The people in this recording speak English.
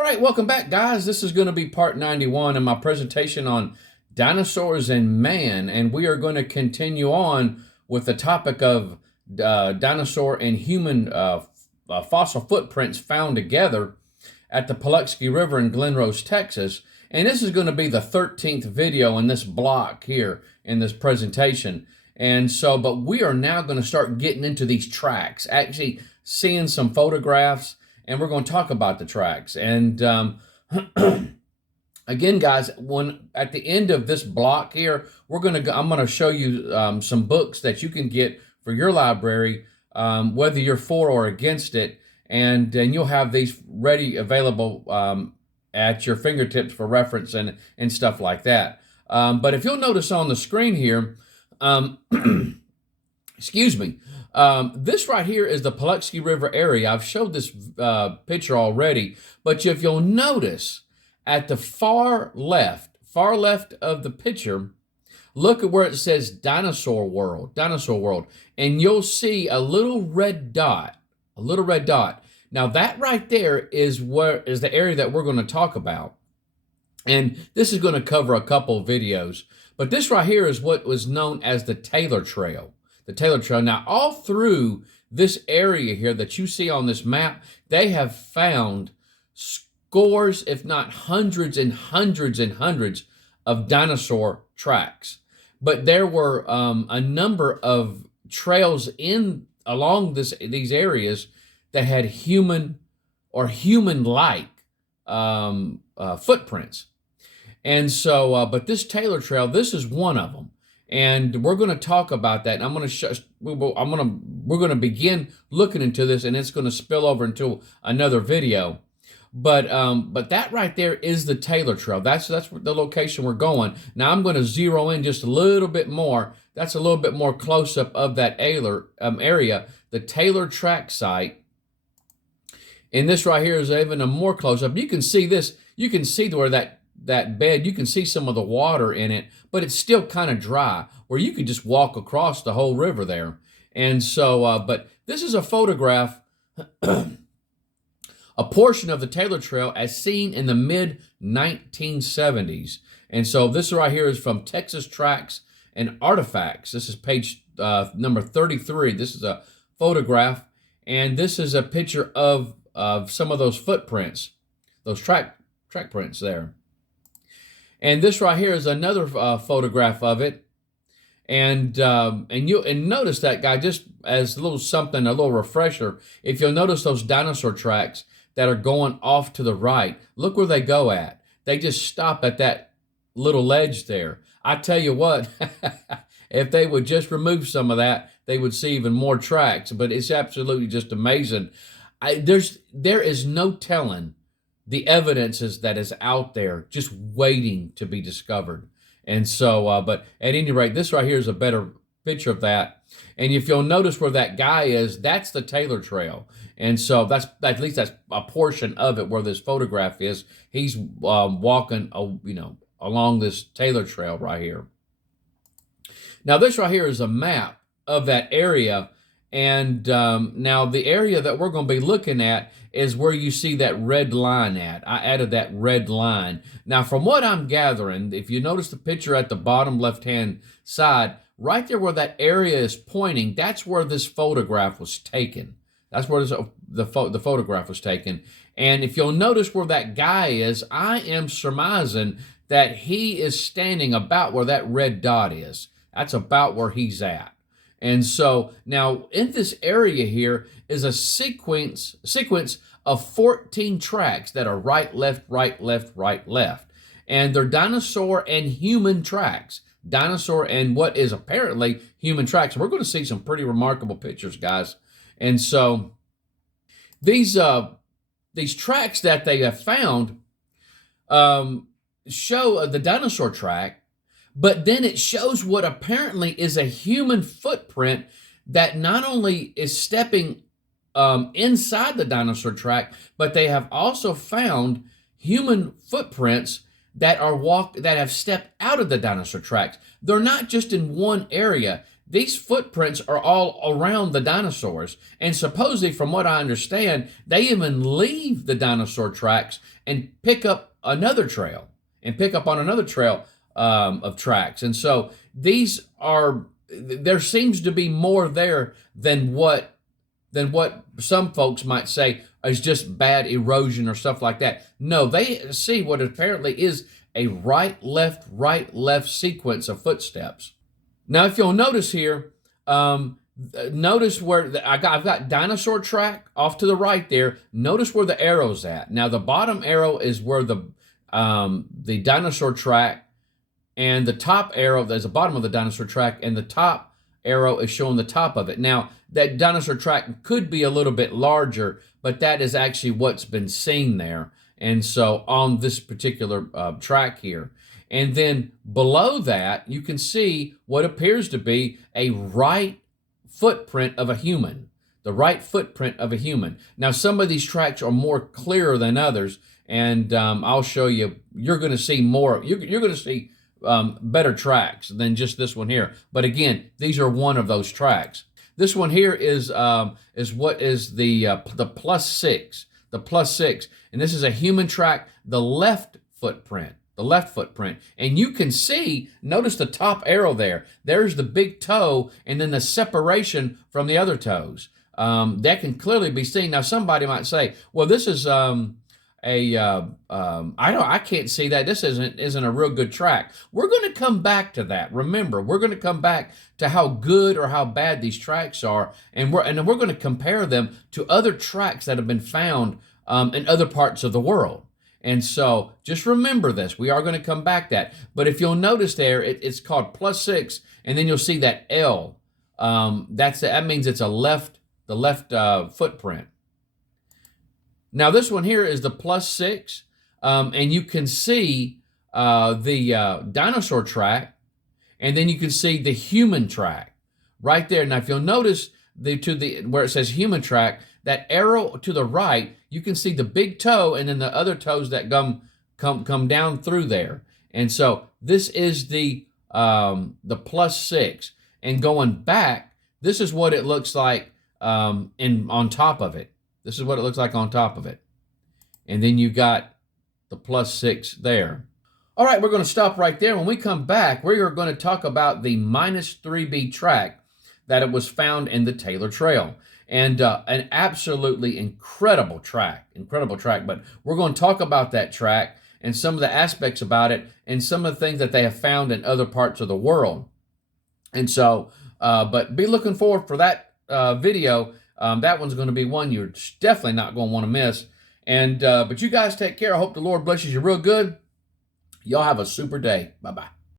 All right, welcome back, guys. This is going to be part 91 of my presentation on dinosaurs and man, and we are going to continue on with the topic of dinosaur and human fossil footprints found together at the Paluxy River in Glen Rose, Texas. And this is going to be the 13th video in this block here in this presentation. And so, but we are now going to start getting into these tracks, actually seeing some photographs, and we're going to talk about the tracks. And again, guys, when at the end of this block here, I'm going to show you some books that you can get for your library, whether you're for or against it, and you'll have these ready, available at your fingertips for reference and stuff like that. But if you'll notice on the screen here, excuse me, this right here is the Paluxy River area. I've showed this picture already, but if you'll notice at the far left of the picture, look at where it says Dinosaur World, and you'll see a little red dot, Now that right there is the area that we're going to talk about. And this is going to cover a couple of videos, but this right here is what was known as the Taylor Trail. Now, all through this area here that you see on this map, they have found scores, if not hundreds and hundreds and hundreds of dinosaur tracks. But there were a number of trails along these areas that had human or human-like footprints. And so, but this Taylor Trail, this is one of them. And we're going to talk about that. And we're going to begin looking into this, and it's going to spill over into another video. But that right there is the Taylor Trail. That's the location we're going. Now I'm going to zero in just a little bit more. That's a little bit more close up of that area, the Taylor track site. And this right here is even a more close up. You can see this. You can see where that bed, you can see some of the water in it, but it's still kind of dry, where you could just walk across the whole river there. And so, but this is a photograph, a portion of the Taylor Trail as seen in the mid-1970s. And so this right here is from Texas Tracks and Artifacts. This is page number 33. This is a photograph, and this is a picture of some of those footprints, those track prints there. And this right here is another photograph of it, and notice that, guy, just as a little refresher. If you'll notice those dinosaur tracks that are going off to the right, look where they go at. They just stop at that little ledge there. I tell you what, if they would just remove some of that, they would see even more tracks. But it's absolutely just amazing. There is no telling the evidence that is out there just waiting to be discovered. And so, but at any rate, this right here is a better picture of that. And if you'll notice where that guy is, that's the Taylor Trail. And so at least that's a portion of it where this photograph is. He's walking, along this Taylor Trail right here. Now this right here is a map of that area. And now the area that we're going to be looking at is where you see that red line at. I added that red line. Now, from what I'm gathering, if you notice the picture at the bottom left-hand side, right there where that area is pointing, that's where this photograph was taken. That's where the photograph was taken. And if you'll notice where that guy is, I am surmising that he is standing about where that red dot is. That's about where he's at. And so now in this area here is a sequence of 14 tracks that are right, left, right, left, right, left. And they're dinosaur and human tracks. Dinosaur and what is apparently human tracks. We're going to see some pretty remarkable pictures, guys. And so these tracks that they have found show the dinosaur track. But then it shows what apparently is a human footprint that not only is stepping inside the dinosaur track, but they have also found human footprints that have stepped out of the dinosaur tracks. They're not just in one area. these footprints are all around the dinosaurs. And supposedly, from what I understand, they even leave the dinosaur tracks and pick up another trail and pick up on another trail of tracks. And so there seems to be more there than what some folks might say is just bad erosion or stuff like that. No, they see what apparently is a right, left sequence of footsteps. Now, if you'll notice here, notice where I've got dinosaur track off to the right there. Notice where the arrow's at. Now, the bottom arrow is where the dinosaur track, and the top arrow, there's the bottom of the dinosaur track, and the top arrow is showing the top of it. Now, that dinosaur track could be a little bit larger, but that is actually what's been seen there. And so on this particular track here. And then below that, you can see what appears to be a right footprint of a human. The right footprint of a human. Now, some of these tracks are more clearer than others, and I'll show you. You're going to see more. You're going to see better tracks than just this one here. But again, these are one of those tracks. This one here is what is the +6, the +6, and this is a human track, the left footprint. The left footprint. And you can see, notice the top arrow there. There's the big toe and then the separation from the other toes. That can clearly be seen. Now, somebody might say, well, this is I can't see that. This isn't a real good track. We're going to come back to that. Remember, we're going to come back to how good or how bad these tracks are, and we're going to compare them to other tracks that have been found in other parts of the world. And so just remember this. We are going to come back to that. But if you'll notice there, it's called +6, and then you'll see that L. That means it's the left footprint. Now this one here is the +6, and you can see the dinosaur track, and then you can see the human track right there. Now if you'll notice where it says human track, that arrow to the right, you can see the big toe and then the other toes that come down through there. And so this is the +6. And going back, this is what it looks like on top of it. This is what it looks like on top of it. And then you got the +6 there. All right, we're going to stop right there. When we come back, we are going to talk about the -3B track that it was found in the Taylor Trail. And an absolutely incredible track. But we're going to talk about that track and some of the aspects about it and some of the things that they have found in other parts of the world. And so, but be looking forward for that video. That one's going to be one you're definitely not going to want to miss. And but you guys take care. I hope the Lord blesses you real good. Y'all have a super day. Bye-bye.